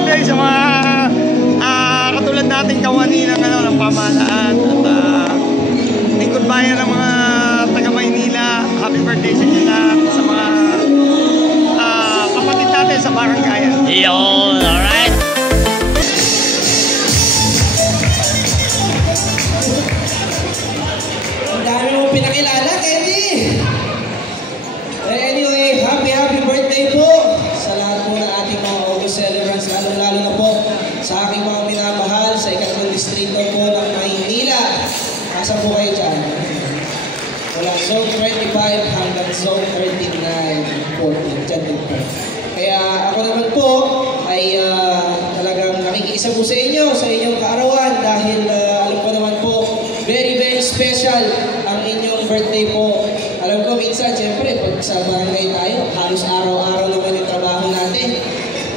birthday sa mga katulad nating kawani ng, ng pamahalaan at lingkod bayan ng mga taga Maynila. Happy birthday sa inyo lahat, sa mga kapatid natin sa barangay. Yun, alright. Ang dami mong pinakilala, Candy! Anyway, happy birthday po sa lahat po ng ating mga August celebrants, lalo na po sa aking mga minamahal sa ikatlong distrito po ng Maynila. Nasa po kayo dyan? Wala, Zone 25 hanggang Zone 39, 14, dyan din po. Kaya ako naman po ay talagang nakikiisa po sa inyong kaarawan dahil alam ko naman po, very special ang inyong birthday po. Alam ko minsan, siyempre, pag sa barangay tayo, halos araw-araw naman yung trabaho natin.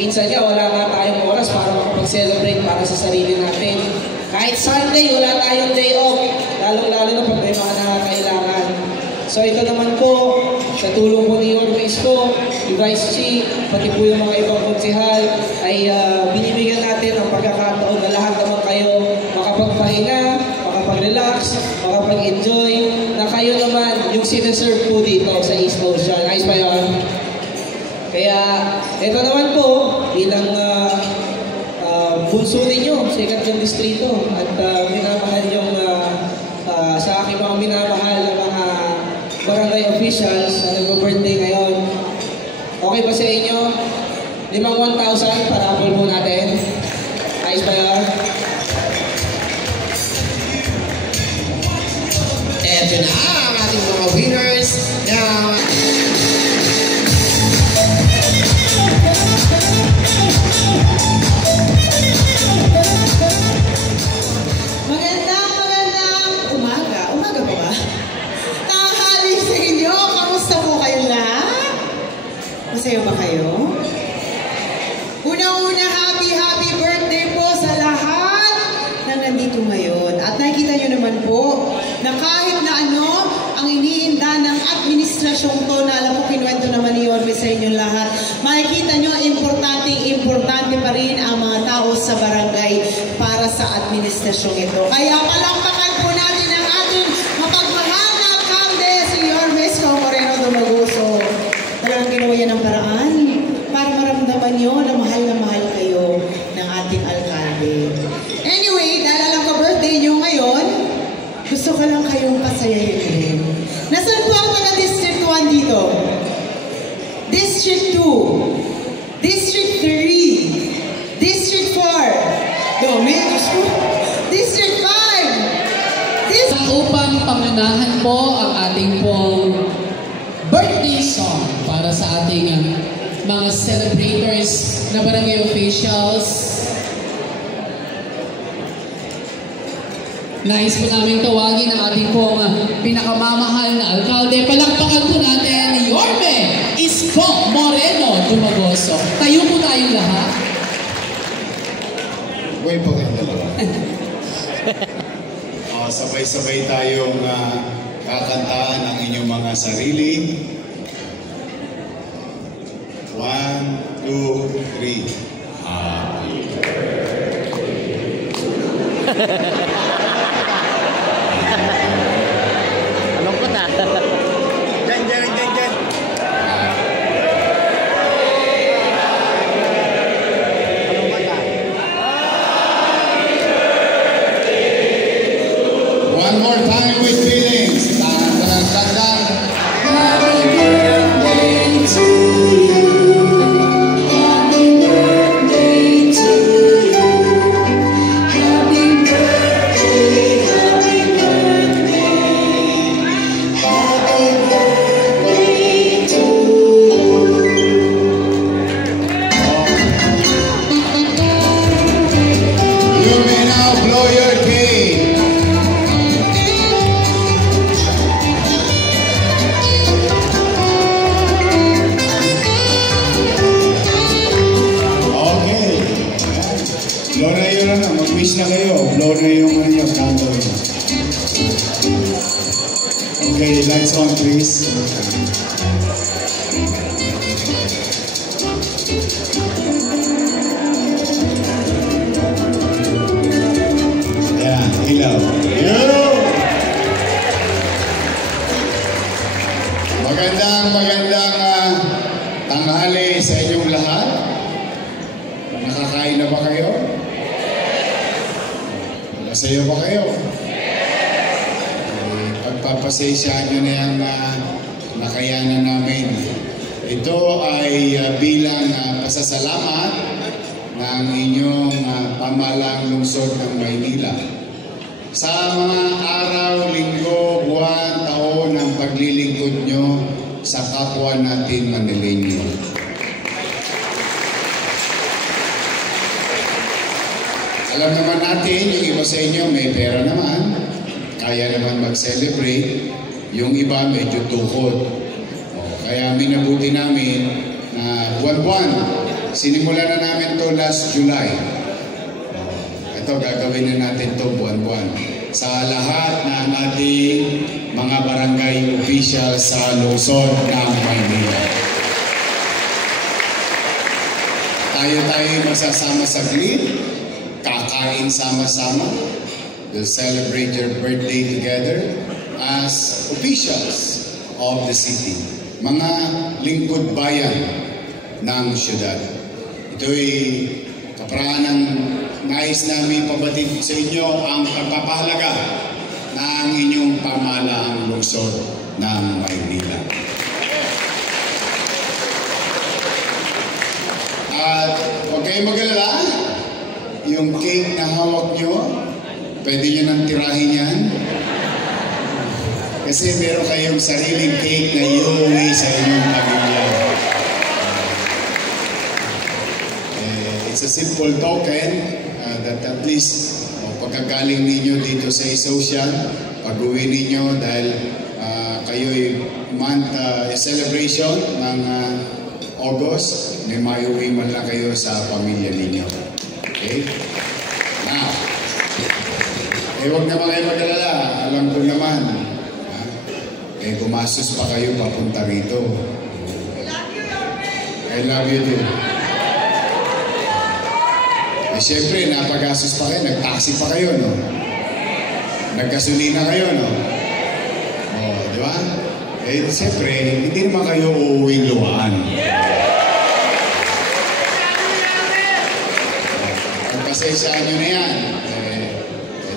Minsan nga, wala nga tayong oras para makapag-celebrate para sa sarili natin. Kahit Sunday, wala tayong day off. Lalo na pag may mga nakakailangan. So ito naman po, sa tulong po ni Ormes po, ni Vice Chief, pati po yung mga ibang konsehal, ay binibigyan natin ang pagkakataon na lahat naman kayo makapagpahinga, makapag-relax, makapag-enjoy, na kayo naman yung sineserve po dito sa East Ocean. Ayos ba yun? Kaya ito naman po, bilang bunso ninyo sa ikatlong distrito at minamahal yung sa aking mga minamahal na mga barangay officials na nag-birthday ngayon. Okay ba sa inyo? 1,000 para apple po natin. Ayos ba yun? Eto na ang ating mga winners na masaya ba kayo? Una-una, happy birthday po sa lahat na nandito ngayon. At nakikita nyo naman po na kahit na ang iniinda ng administrasyong to, na alam ko kinuwento naman ni Orme sa inyo lahat, makikita nyo importante pa rin ang mga tao sa barangay para sa administrasyong ito. Kaya palakpakan po natin ang ating mapagmahal na alkalde, si Orme Moreno Dumaguso. Talagang ginawa yan ng paraan para maramdaman nyo na mahal kayo ng ating alkalde. Anyway, dahil alam ko birthday nyo ngayon, gusto ko lang kayong pasayayin. Nasaan po ang taga-District 1 dito? District 2, District 3, District 4, District 5, upang panganahan po ang ating pong birthday song para sa ating mga celebrators na barangay officials. Nais po namin tawagin ang ating pong pinakamamahal na alkalde. Palakpakan po natin, Yorme Isko Moreno Dumaguso. Tayo po tayong lahat. Buhay po kayong dalawa. Sabay-sabay tayong kakantaan ang inyong mga sarili. 1, 2, 3. Happy birthday. Malungkot na. Diyan. One more time with feelings. Tandang. Happy birthday to you. Happy birthday to you. Happy birthday, happy birthday. Happy birthday to you. You may now blow your cake. Blow na yun mag-wish na kayo. Blow na yung candle. Okay, lights on please. tanghali sa inyong lahat. Nakakain na ba kayo? Masaya ba kayo? Pagpapasensyahan nyo na yung nakayanan namin. Ito ay bilang pasasalamat ng inyong pamahalang lungsod ng Maynila. Sa mga araw, linggo, buwan, taon ng paglilingkod nyo sa kapwa natin Manileño. Alam naman natin, yung iba sa inyo may pera naman, kaya naman mag-celebrate, yung iba medyo tukod. Kaya minabuti namin na buwan-buwan, sinimulan na namin to last July. Ito, gagawin na natin to buwan-buwan. Sa lahat ng ating mga barangay official sa lungsod ng Maynila. Tayo masasama saglit, kakain sama-sama. We'll celebrate your birthday together as officials of the city. Mga lingkod bayan ng syudad. Ito'y kaparaanan nais namin pabatid sa inyo ang pagpapahalaga ng inyong pamahalaang lungsod ng Maynila. At huwag kayong mag-alala, yung cake na hawak nyo, pwede nyo nang tirahin yan. Kasi meron kayong sariling cake na iuwi sa inyong pamilya. It's a simple token that at least pagkagaling ninyo dito sa social, pag-uwi ninyo dahil kayo'y month celebration ng August, may maiuwi man lang kayo sa pamilya ninyo. Okay? Now, huwag naman kayo mag-alala. Alam ko naman, gumastos pa kayo papunta rito. I love you too. Siyempre, napagastos pa kayo, nag-taxi pa kayo, no? Naggasolina kayo, no? Di ba? Siyempre, hindi naman kayo uuwing luwaan. Pagpasensyaan nyo na yan.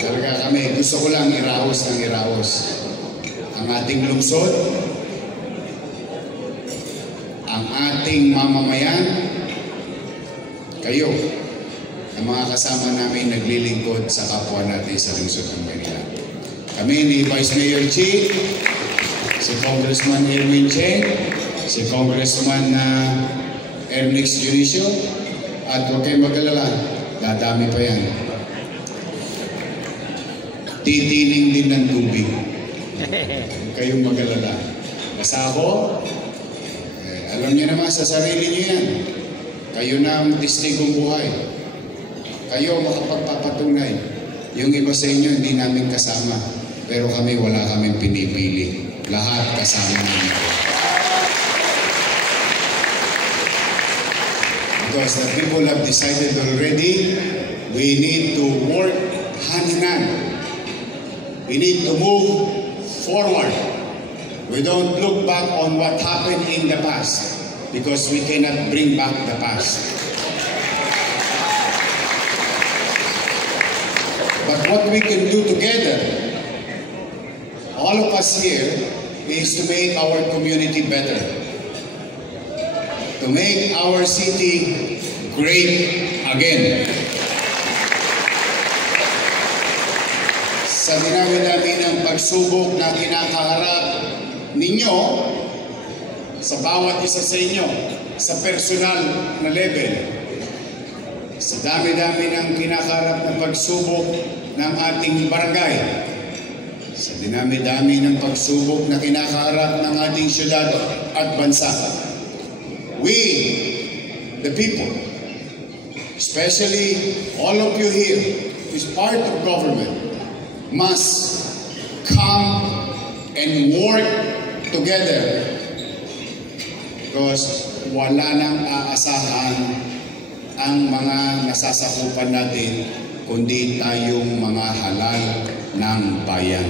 Talaga kami, gusto ko lang iraos ng iraos ang ating lungsod, ang ating mamamayan, kayo, ang mga kasama namin naglilingkod sa kapwa natin sa lungsod ng Maynila. Kami ni Vice Mayor Chi, si Congressman Erwin Cheng, si Congressman Ernix Junicio, at huwag kayong mag-alala, dadami pa yan. Titining din ng tubig. Huwag kayong mag-alala. Basta ako, alam niyo naman sa sarili niyo yan. Kayo na ang testigong buhay. Kayo makapagpapatunay. Yung iba sa inyo hindi namin kasama. Pero kami wala kaming pinipili. Lahat kasama namin. Because the people have decided already, we need to work hand in hand. We need to move forward. We don't look back on what happened in the past because we cannot bring back the past. But what we can do together, all of us here, is to make our community better. To make our city great again. Sa dinami-dami ng pagsubok na kinakaharap ninyo, sa bawat isa sa inyo, sa personal na level, sa dami-dami ng kinakaharap na pagsubok ng ating barangay, sa dinami-dami ng pagsubok na kinakaharap ng ating syudad at bansa, we, the people, especially all of you here, who is part of government, must come and work together because wala nang aasahan ang mga nasasakupan natin kundi tayong mga halal ng bayan.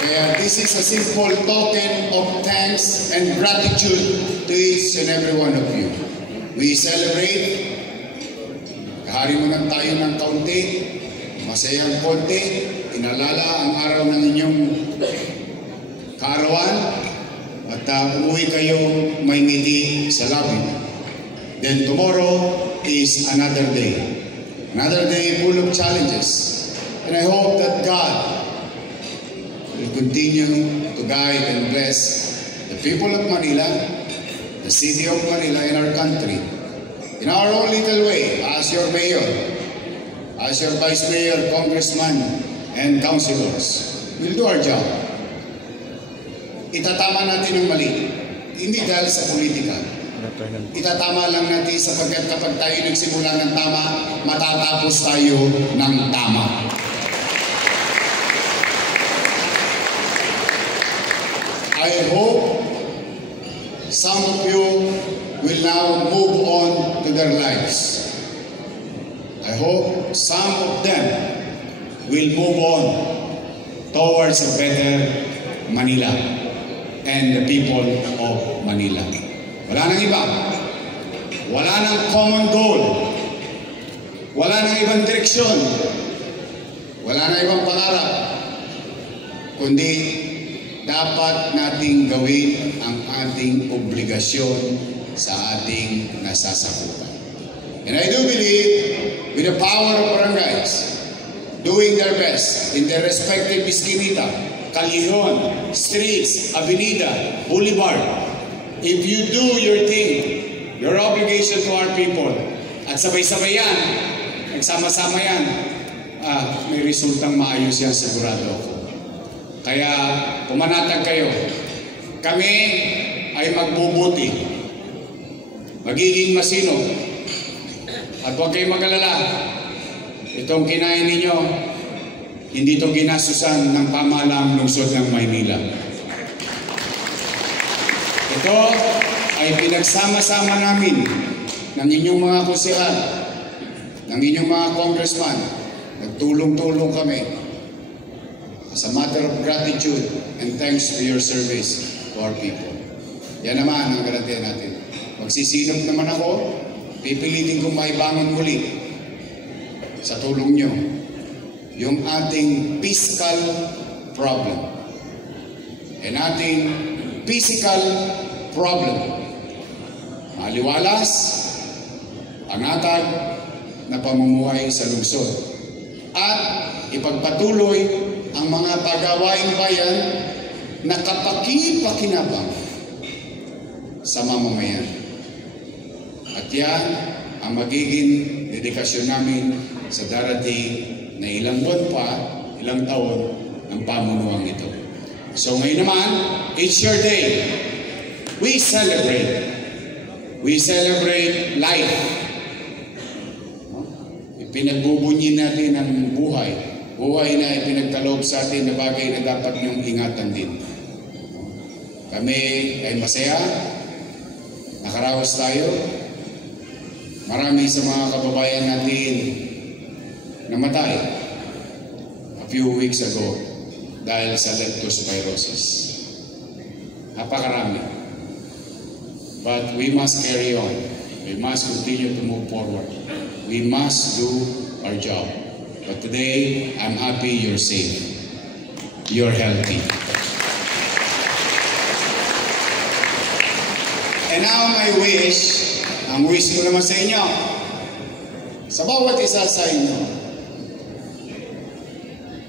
Kaya this is a simple token of thanks and gratitude to each and every one of you. We celebrate. Kahari mo lang tayo ng kaunti, masayang konti, inalala ang araw ng inyong kaarawan, at umuwi kayo may ngiti sa labi. Then tomorrow is another day full of challenges. And I hope that God will continue to guide and bless the people of Manila, the city of Manila, and our country. In our own little way, as your mayor, as your vice mayor, congressman, and councilors, we'll do our job. Itatama natin ang mali. Hindi dahil sa politika. Itatama lang natin sapagkat kapag tayo nagsimula ng tama, matatapos tayo ng tama. I hope some of you will now move on to their lives. I hope some of them will move on towards a better Manila and the people of Manila. Wala nang iba. Wala nang common goal. Wala nang ibang direksyon. Wala nang ibang pangarap. Kundi dapat nating gawin ang ating obligasyon sa ating nasasakupan. And I do believe with the power of barangays doing their best in their respective iskinita, Callejon, streets, avenida, boulevard, if you do your thing, your obligation to our people, at sabay-sabay yan, nagsama-sama yan, may resultang maayos yan, sigurado ako. Kaya pumanatag kayo. Kami ay magbubuti. Magiging masinop. At huwag kayong mag-alala. Itong kinain ninyo, hindi ito ginasusan ng pamahalaang lungsod ng Maynila. Ito ay pinagsama-sama namin ng inyong mga konsehal, ng inyong mga congressman. Nagtulong-tulong kami. As a matter of gratitude and thanks to your service to our people. Yan naman ang garantiya natin. Magsisinop naman ako, pipilitin kong maibangon muli sa tulong nyo yung ating fiscal problem and ating physical problem. Maliwalas, panatag na pamumuhay sa lungsod at ipagpatuloy ang mga pagawaing bayan na kapaki-pakinabang sa mamamayan. At yan ang magiging dedikasyon namin sa darating na ilang buwan pa, ilang taon ng pamunuan ito. So ngayon naman, it's your day. We celebrate. We celebrate life. Ipinagbubunyin natin ang buhay. Buhay na ipinagkaloob sa atin na bagay na dapat niyong ingatan din. Kami ay masaya, nakaraos tayo. Marami sa mga kababayan natin namatay a few weeks ago dahil sa leptospirosis. Napakarami. But we must carry on. We must continue to move forward. We must do our job. But today, I'm happy you're safe. You're healthy. And now my wish, ang wish ko naman sa inyo, sa bawat isa sa inyo,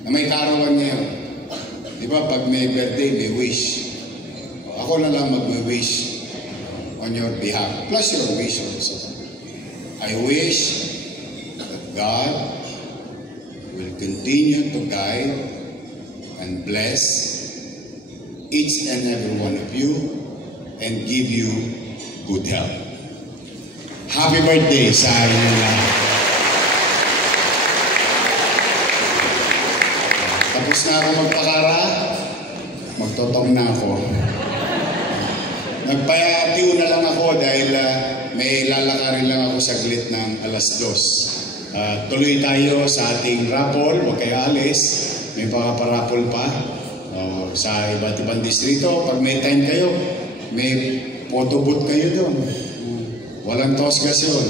na may karawan ngayon. Di ba pag may birthday, may wish. Ako na lang mag-wish on your behalf, plus your wish also. I wish that God will continue to guide and bless each and every one of you and give you good health. Happy birthday sa inyo lahat. Tapos na ako magpakara, magtotong na ako. Nagpayatiw na lang ako dahil may lalakarin lang ako saglit ng 2:00. Tuloy tayo sa ating raffle, huwag kayo alis. May mga parapol pa. Sa iba't ibang distrito, pag may time kayo, may photo booth kayo doon. Walang tosgas yun.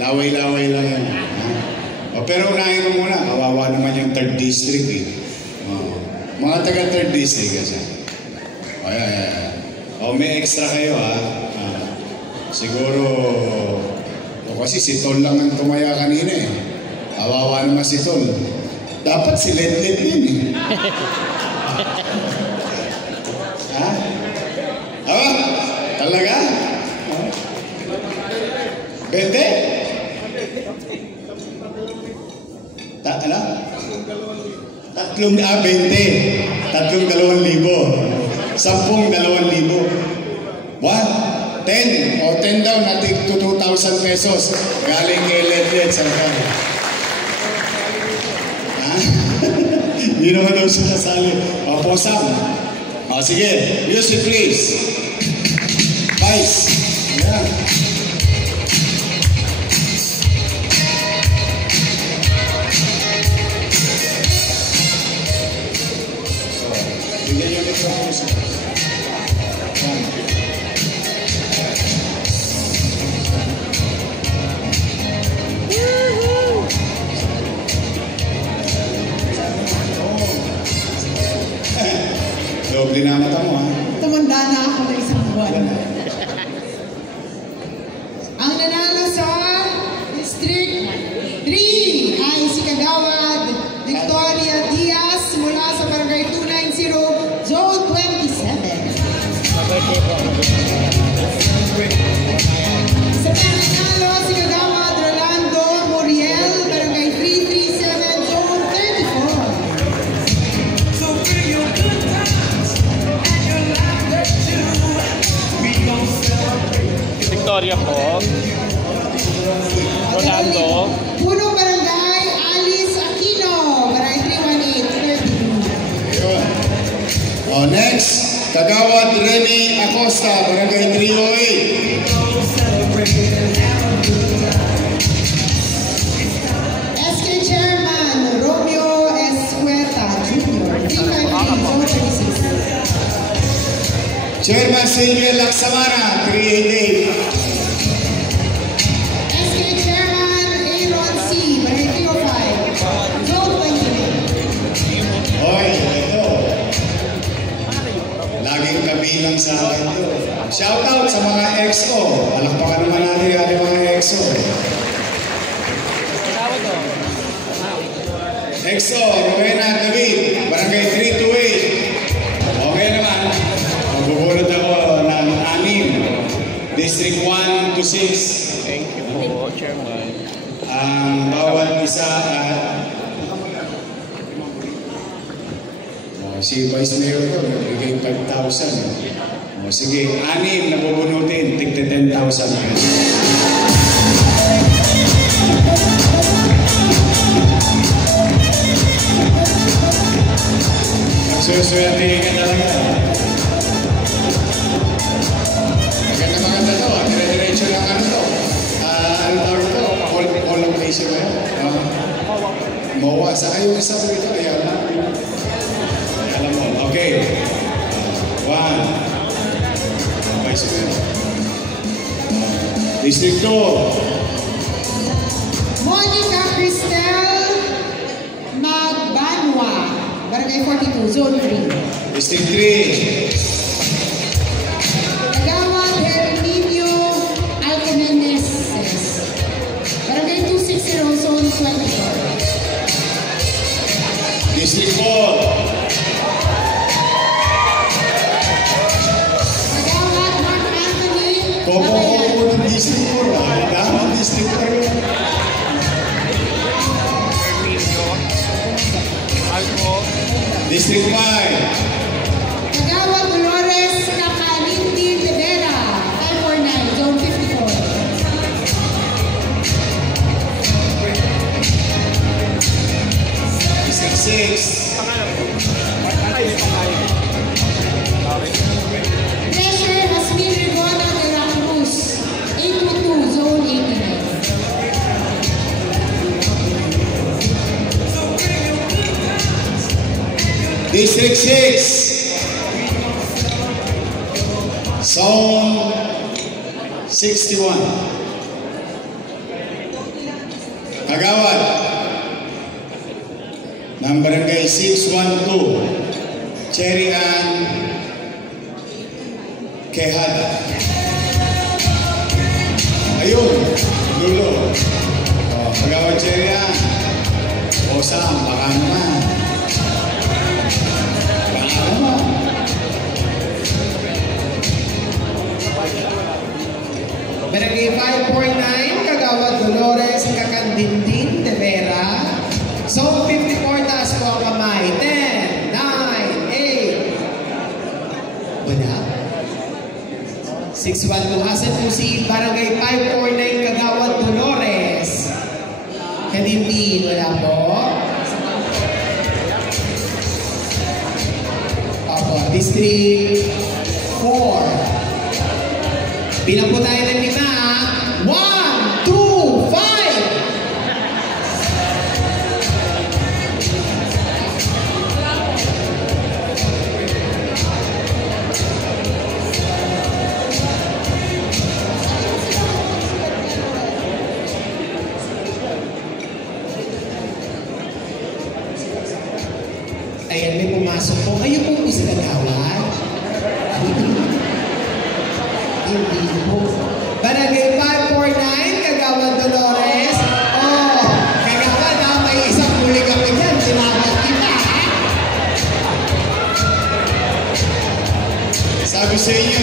Laway-laway lang yan. Pero unahin ko muna, kawawa naman yung 3rd district eh. Mga taga 3rd district kasi. May extra kayo ha. Siguro, kasi si Tol lang ang tumaya kanina eh. Kawawa naman si Tol. Dapat si Let yun eh. Ha? Talaga? 20? Ano? 20. 2,000. 10 2,000. 10 daw, natin to 2,000 pesos. Galing kay Let sa kan. Hindi naman daw siya nasali. Opo, Sam. Sige, music please. Vice. Yeah. Bigyan yung mikrofon sa doble na mata mo, ha? Tumanda na ako ng isang buwan. Ang nanalo sa District 3 ay si Kagawad Victoria Diaz mula sa Barangay 290, Zone 27. Sa nanalo si Kagawad Rolando Muriel, Barangay 337, Zone 34. Victoria po. Rolando. Punong Barangay Alice Aquino, Barangay 318. Next, Kagawad Rene Acosta, Barangay 308. SK Chairman Romeo Escueta Jr. 353. Chairman Silvia Laksamana, 388. SK Chairman Aaron C. Barangay 305. Zone 29. Hoy, ito. Laging kabilang sa akin ito. Shoutout sa mga EXO. Palakpakan naman natin yung mga EXO. EXO, Rowena David, Barangay 328. Okay naman. Magbubulot ako ng 6. District 1 to 6. Thank you po, Chairman. Ang bawat isa si Vice Mayor ko, nagbigay 5,000. Sige, 6 na bubunutin, tigta 10,000 pesos. Magsuswerte ka talaga. Maganda to, dire-diretso lang ano to. Ano tawag to? All of Asia ba yun? Mawa, sa kayo isa ko ito, ayan. Alam mo, okay. 1. Vice Mayor. District 2. Monica Cristel Magbanwa, Barangay 42, Zone 3. District 3. Kagawad Herminio Alcomeneses, Barangay 260, Zone 24. District 4. Kagawad Mark Anthony Babayan. Kopo ng District 4. Damang District 4. District 5. Kagawad Dolores Kakalindi Rivera, 549, Zone 54. District 6. Treasurer Jasmine Rivona de la Cruz, 822, Zone 89. District 6. Zone 61. Kagawad ng Barangay 612, Cherry Ann Quejada. Ayun, Lulo. O, Kagawad Cherry Ann. O, Sam, baka naman. Baka naman. Barangay 549, Kagawad Dolores Kakandindin de Vera. Zone 54, taas po ang kamay. 10, 9, 8. Wala. 612, asan po si Barangay 549, Kagawad Dolores Kakandindin, wala po. Opo, District 4. Bilang po tayo ng 5. 1, 2, 5. Ayan, may pumasok po. Kayo po po sa Kagawad? Hindi po. Barangay 549, Kagawad Dolores. Oh, Kagawad ha, may isang huli kami dyan. Tinawag kita ha. Sabi sa inyo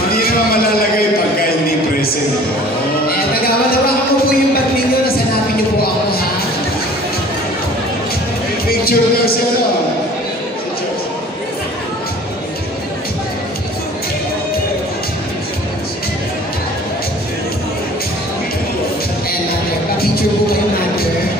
hindi naman malalagay pagka hindi present. Eh, Kagawad, hawakan ko po yung bag ninyo. Nasanapin niyo po ako ha. May picture daw siya. Mother. Pa-picture po kayo, Mother.